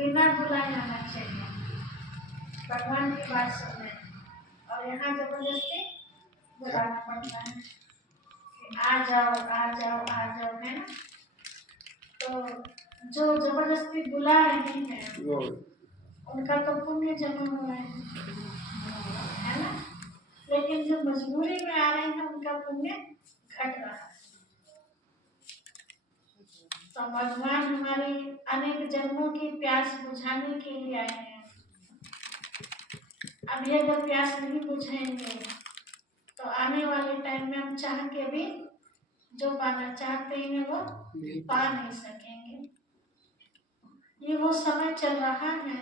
बिना बुलाए आना चाहिए, भगवान की बात सुनने। और यहाँ जबरदस्ती बुलाना पड़ता है कि आ जाओ आ जाओ आ जाओ, है ना। तो जो जबरदस्ती बुला रहे हैं उनका तो पुण्य जमा हुआ है ना। लेकिन जो मजबूरी में आ रहे हैं उनका पुण्य घट रहा है। तो भगवान हमारी अनेक जन्मों की प्यास बुझाने के लिए आए हैं। अभी अगर प्यास नहीं बुझाएंगे तो आने वाले टाइम में हम चाह के भी जो पाना चाहते हैं वो पा नहीं सकेंगे। ये वो समय चल रहा है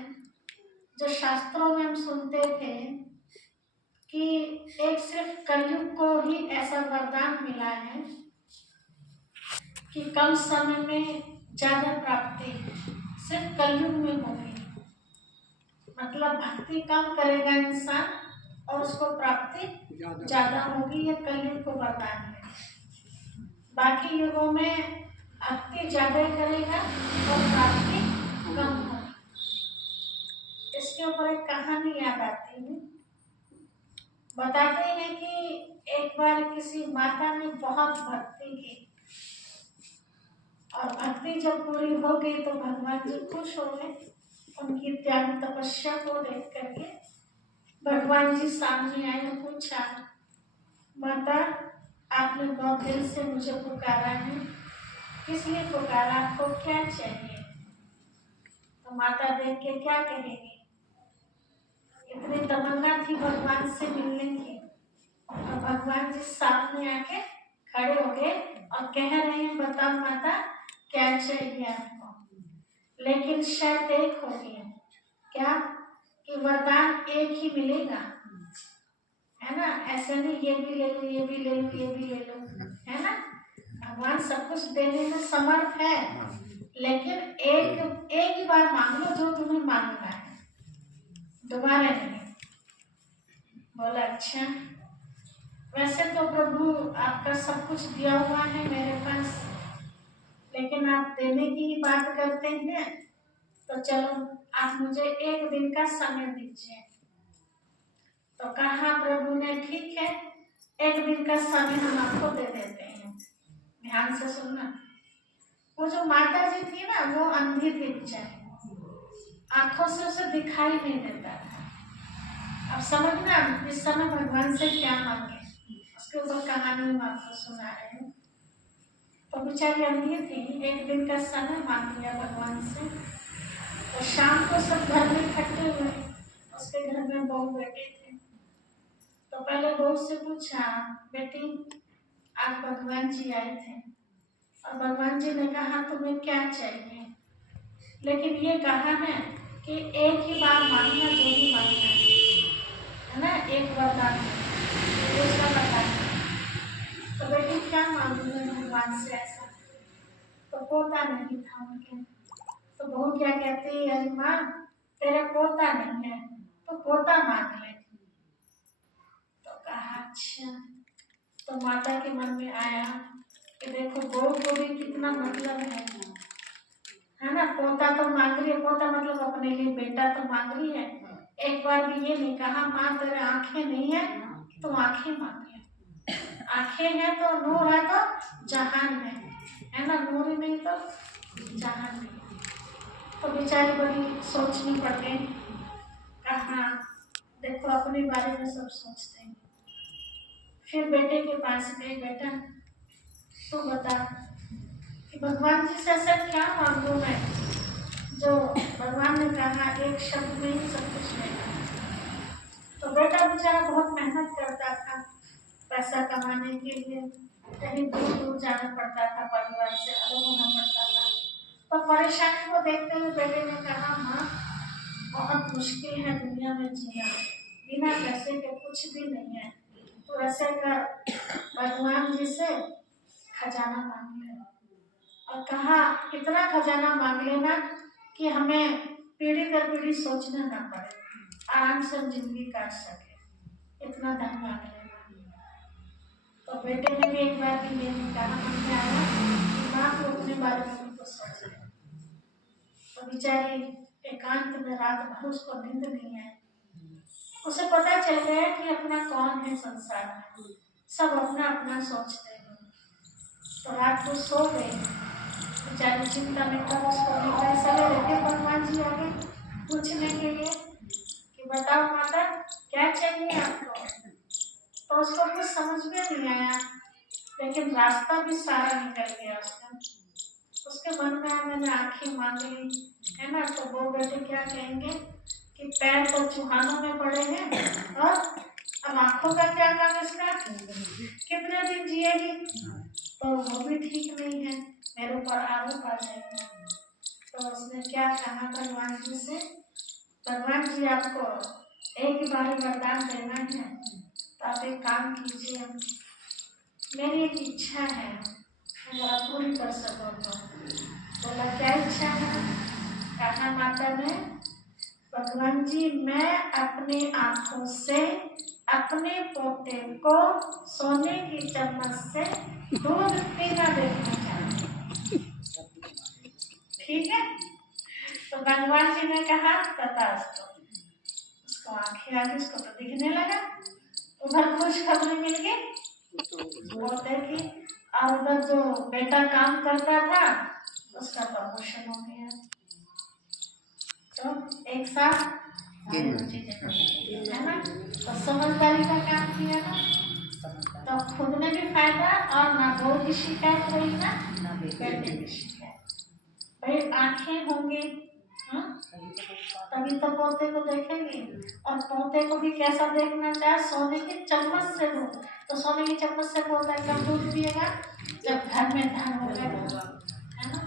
जो शास्त्रों में हम सुनते थे कि एक सिर्फ कलयुग को ही ऐसा वरदान मिला है कि कम समय में ज्यादा प्राप्ति सिर्फ कलयुग में होगी। मतलब भक्ति कम करेगा इंसान और उसको प्राप्ति ज्यादा होगी, ये कलयुग को वरदान है। बाकी युगों में भक्ति ज्यादा करेगा और प्राप्ति कम होगी। इसके ऊपर एक कहानी याद आती है। बताते हैं कि एक बार किसी माता ने बहुत भक्ति की और भक्ति जब पूरी हो गई तो भगवान जी खुश हो गए उनकी त्याग तपस्या को देख करके। भगवान जी सामने आए और पूछा, माता आपने बहुत दिल से मुझे पुकारा है, किस लिए पुकारा, आपको क्या चाहिए? तो माता देख के क्या कहेगी, इतनी तमन्ना थी भगवान से मिलने की और भगवान जी सामने आके खड़े हो गए और कह रहे हैं, बताओ माता क्या चाहिए आपको? लेकिन शर्त एक होगी, क्या कि वरदान एक ही मिलेगा, है ना। ऐसे नहीं ये भी ले लो ये भी ले लो ये भी ले लो, है ना। भगवान सब कुछ देने में समर्थ है, लेकिन एक ही बार मांग लो जो तुम्हें मांगना है, दोबारा नहीं। बोला अच्छा, वैसे तो प्रभु आपका सब कुछ दिया हुआ है मेरे पास, लेकिन आप देने की ही बात करते हैं, तो चलो आप मुझे एक दिन का समय दीजिए। तो कहा प्रभु ने, ठीक है एक दिन का समय हम आपको दे देते हैं। ध्यान से सुनना। वो जो माता जी थी ना वो अंधी थी बेचारी, आंखों से उसे दिखाई नहीं देता था। अब समझना इस समय भगवान से क्या मांगे, उसके ऊपर कहानी हम आपको सुना रहे हैं। तो बेचारी अंधी थी, एक दिन का समय मांग लिया भगवान से। तो शाम को सब घर में इकट्ठे हुए, उसके घर में बहू बेटे थे। तो पहले बहू से पूछा, बेटी आज भगवान जी आए थे और भगवान जी ने कहा तुम्हें क्या चाहिए, लेकिन ये कहा है कि एक ही बार मांगना जो भी मांगना है ना, एक वरदान दूसरा वरदान। तो बेटी क्या मांगूंगी भगवान से ऐसा? तो पोता नहीं था उनके। तो बहू क्या कहती है, अरे माँ तेरा पोता नहीं है तो पोता मांग ले। तो कहा अच्छा। तो माता के मन में आया कि देखो बहू को भी कितना मतलब है ना। पोता तो मांग रही है, पोता मतलब अपने लिए बेटा तो मांग रही है। एक बार भी ये नहीं कहा माँ तेरे आंखें नहीं है तो आंखें मांग ले, आंखें हैं तो नूर है तो जहान है ना, नूर ही नहीं तो जहान नहीं। तो बेचारी बड़ी सोचनी पड़ गई। कहा देखो अपने बारे में सब सोचते हैं। फिर बेटे के पास गए, बेटा तो बता कि भगवान जी से ऐसा क्या मांगू मैं जो भगवान ने कहा एक शब्द में ही सब कुछ लेगा। तो बेटा बेचारा बहुत मेहनत करता था पैसा कमाने के लिए, कहीं दूर दूर जाना पड़ता था, परिवार से अलग होना पड़ता था। तो परेशानी को देखते हुए बेटे ने कहा, माँ बहुत मुश्किल है दुनिया में जीना, बिना पैसे के कुछ भी नहीं है, तो ऐसे कर भगवान जी से खजाना मांग ले। और कहा इतना खजाना मांग लेना कि हमें पीढ़ी दर पीढ़ी सोचना ना पड़े, आराम से हम जिंदगी काट सके, इतना धन मांग लेना। तो बेटे ने भी एक बार भी ये नहीं कहा, मन में आया कि माँ को अपने बारे में भी कुछ सोच ले। तो बेचारी एकांत में रात भर उसको नींद नहीं है। उसे पता चल गया कि अपना कौन है संसार में, सब अपना अपना सोचते हैं। तो रात को सो गए, बेचारी चिंता में। तब उसको निकले सवेरे फिर भगवान जी आ गए पूछने के लिए कि बताओ माता क्या चाहिए आपको। तो उसको कुछ समझ में नहीं आया, लेकिन रास्ता भी सारा निकल गया उसका। उसके मन में मैंने आंखें मांग ली है ना, तो वो बेटे क्या कहेंगे कि पैर तो चूहानों में पड़े हैं और अब आंखों का क्या काम इसका, कितने दिन जिएगी। तो वो भी ठीक नहीं है, मेरे ऊपर आरोप आ जाएगा। तो उसने क्या कहा भगवान जी से, भगवान जी आपको एक ही बार वरदान देना है, तो आप एक काम कीजिए, मेरी एक इच्छा है, अगर आप पूरी कर सको तो। बोला क्या इच्छा है। कहा माता ने, भगवान जी मैं अपनी आंखों से अपने पोते को सोने की चम्मच से दूध पीना देखना चाहती। ठीक है। तो भगवान जी ने कहा तथास्तु। उसको आंखें आ गई, उसको तो दिखने लगा। उधर खुशखबरी मिल गई पोते की, और उधर जो बेटा काम करता था उसका प्रमोशन हो गया। तो एक साथ है ना, तो समझदारी का काम किया ना, तो खुद में भी फायदा, और ना बहू की शिकायत हुई ना बेटे की शिकायत। भाई आंखें होंगी तभी तो पोते को देखेंगे, और पोते को भी कैसा देखना चाहे, सोने की चम्मच से दूध। तो सोने की चम्मच से पोता कब दूध पिएगा, जब घर में धन होगा, है ना।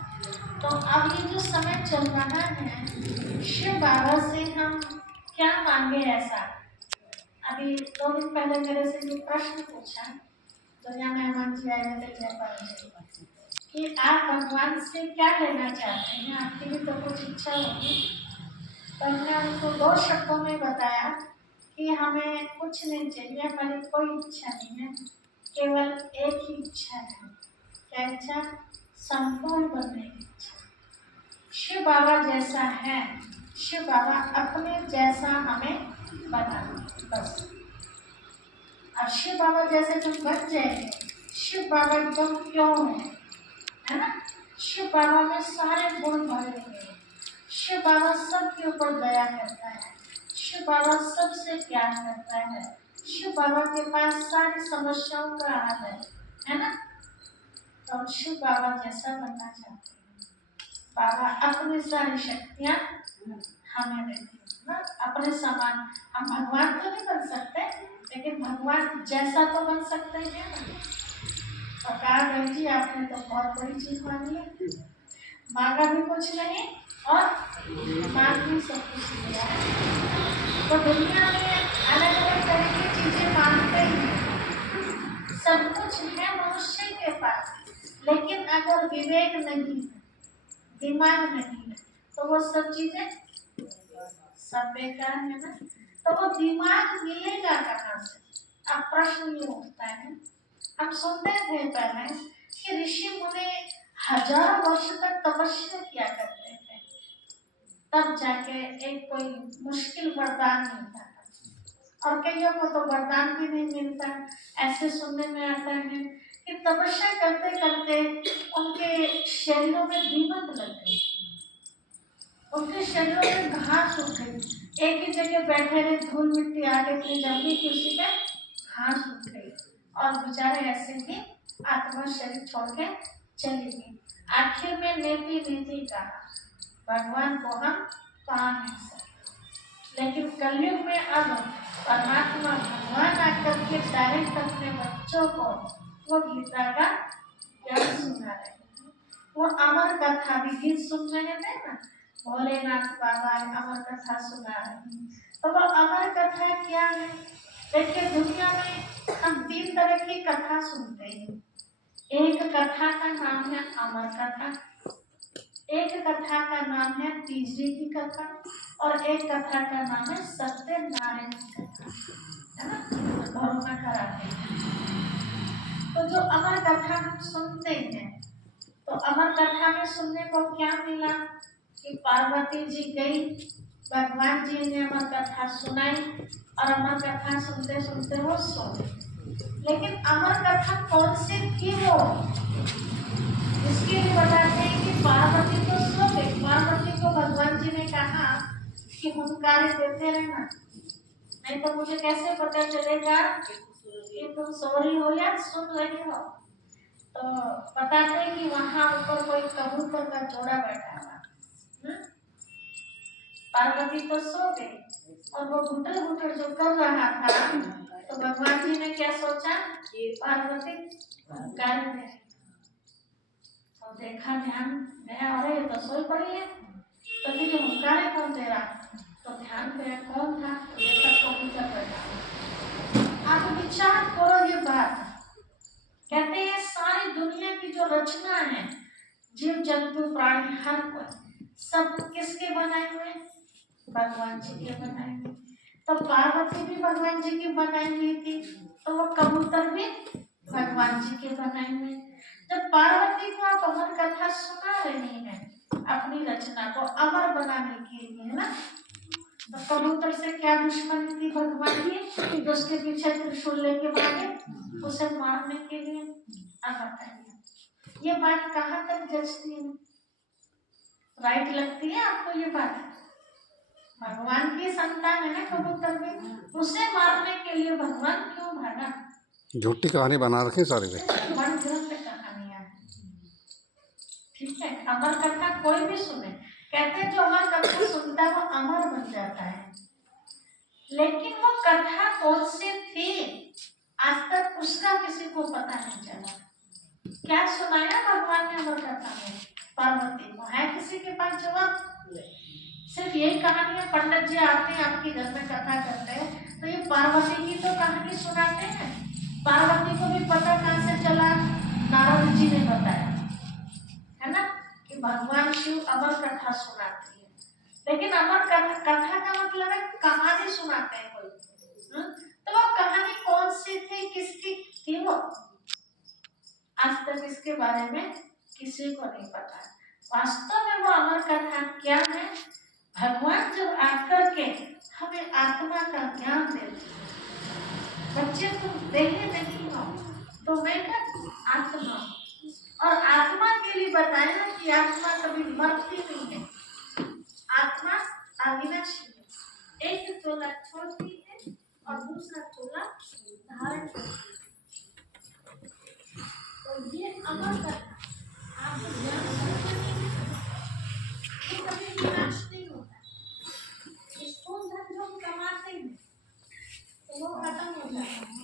तो अब ये जो समय चल रहा है, शिव बाबा से हम क्या मांगे ऐसा। अभी 2 दिन पहले मेरे से ये प्रश्न पूछा, दुनिया में मेहमान जी आए थे जयपाल जी, कि आप भगवान से क्या लेना चाहते हैं, आपकी भी तो कुछ इच्छा होगी। तो हमने उनको 2 शब्दों में बताया कि हमें कुछ नहीं चाहिए, हमारी कोई इच्छा नहीं है, केवल एक ही इच्छा है। क्या इच्छा, संपूर्ण बनने की इच्छा। शिव बाबा जैसा है, शिव बाबा अपने जैसा हमें बना, बस। और शिव बाबा जैसे जब बन जाएंगे, शिव बाबा एकदम क्यों है ना, शिव बाबा में सारे गुण भरे हुए। शिव बाबा सबके ऊपर दया करता है, शिव बाबा सबसे प्यार करता है, शिव बाबा के पास सारी समस्याओं का हल है ना। तो शिव बाबा जैसा बनना चाहते हैं। बाबा अपनी सारी शक्तियाँ हमें देते हैं, अपने समान। हम भगवान तो नहीं बन सकते, लेकिन भगवान जैसा तो बन सकते हैं ना। और कहा बहन जी आपने तो बहुत बड़ी चीज मांगी है, मांगा भी कुछ नहीं और मांग भी सब कुछ दिया है। तो दुनिया में अलग अलग तरह की चीजें मांगते हैं, सब कुछ है मनुष्य के पास, लेकिन अगर विवेक नहीं है, दिमाग नहीं है, तो वो सब चीजें सब बेकार है ना। तो वो दिमाग मिलेगा कहाँ से। अब प्रश्न ये उठता है, हम सुनते थे पहले कि ऋषि मुनि हजारों वर्ष तक तपस्या किया करते थे, तब जाके एक कोई मुश्किल वरदान मिलता था। और कईयों को तो वरदान भी नहीं मिलता। ऐसे सुनने में आता है कि तपस्या करते करते उनके शरीरों में दीमक लग गई, उनके शरीरों में घास उठ गई। एक ही जगह बैठे रहे, धूल मिट्टी आके अपनी जंगली कुर्सी पे घास उठ गई, और बेचारे ऐसे ही आत्मा शरीर छोड़ के चली गई। आखिर में नेति नेति कहा, भगवान को हम पा नहीं सकते। लेकिन कलयुग में अब परमात्मा भगवान आकर के डायरेक्ट अपने बच्चों को वो गीता का ज्ञान सुना रहे हैं। वो अमर कथा भी गीत सुन रहे थे ना, भोलेनाथ बाबा अमर कथा सुना रहे हैं। तो वो अमर कथा क्या है। देखिए दुनिया में हम 3 तरह की कथा सुनते हैं। एक कथा का नाम है अमर कथा, एक कथा का नाम है तीसरी की कथा, और एक कथा का नाम है सत्यनारायण की कथा, है ना, भरोसा कराते हैं। तो जो अमर कथा हम सुनते हैं, तो अमर कथा में सुनने को क्या मिला कि पार्वती जी गई, भगवान जी ने अमर कथा सुनाई और अमर कथा सुनते सुनते वो सो गए। लेकिन अमर कथा कौन सी थी वो, इसके लिए बताते हैं कि पार्वती तो सो गई। पार्वती को भगवान जी ने कहा कि हुंकार देते रहना, नहीं तो मुझे कैसे पता चलेगा कि तुम सो रही हो या सुन रही हो। तो बताते हैं कि वहां ऊपर कोई कबूतर का जोड़ा बैठा हुआ। पार्वती तो सो गई और वो घुटल घुटल जो कर रहा था, तो भगवान जी ने क्या सोचा, पार्वती गाली दे रही। तो देखा, ध्यान गया, अरे ये तो सोई पड़ी है, तो फिर हुंकारे कौन दे रहा, तो ध्यान गया कौन था, तो देखा कबूतर बैठा। आप विचार करो ये बात। कहते हैं सारी दुनिया की जो रचना है, जीव जंतु प्राणी हर कोई, सब किसके बनाए हुए, भगवान जी के बनाए हुए। तो पार्वती भी भगवान जी की बनाई हुई थी, तो वो कबूतर भी भगवान जी के बनाए हुए। जब पार्वती को आप अमर कथा सुना रही हैं अपनी रचना को अमर बनाने के लिए, है ना, तो कबूतर से क्या दुश्मनी थी भगवान की, तो उसके पीछे त्रिशूल लेके भागे उसे मारने के लिए। अब बताइए ये बात कहाँ तक जचती है, राइट लगती है आपको ये बात? भगवान की संतान है ना कबूतर में, उसे मारने के लिए भगवान क्यों भागा? झूठी कहानी बना रखी सारी में, मन ग्रंथ कहानियां हैं। ठीक है, अमर कथा कोई भी सुने, कहते हैं जो अमर कथा सुनता है वो अमर बन जाता है। लेकिन वो कथा कौन सी थी, आज तक उसका किसी को पता नहीं चला। क्या सुनाया भगवान ने अमर कथा में पार्वती को, है किसी के पास जवाब? सिर्फ यही कहानी है, पंडित जी आते हैं आपके घर में कथा करते हैं तो ये पार्वती की तो कहानी सुनाते हैं। पार्वती को भी पता कहाँ से चला, नारद जी ने बताया, है ना, कि भगवान शिव अमर कथा सुनाते हैं। लेकिन अमर कथा का मतलब है कहानी सुनाते हैं कोई। तो वो कहानी कौन सी थी, किसकी थी वो, आज तक इसके बारे में किसी को नहीं पता। वास्तव में वो अमर कथा क्या है, भगवान जब आकर के हमें आत्मा का ज्ञान देते हैं, बच्चे तुम देखे नहीं हो तो मैं आत्मा, और आत्मा के लिए बताया कि आत्मा कभी मरती नहीं है, आत्मा अविनाशी है। एक चोला छोड़ती है और दूसरा चोला धारण करती है। तो ये अमर कथा आपको ज्ञान कभी विनाश नहीं होता। स्थूल धन जो कमाते हैं तो वो खत्म हो जाता है।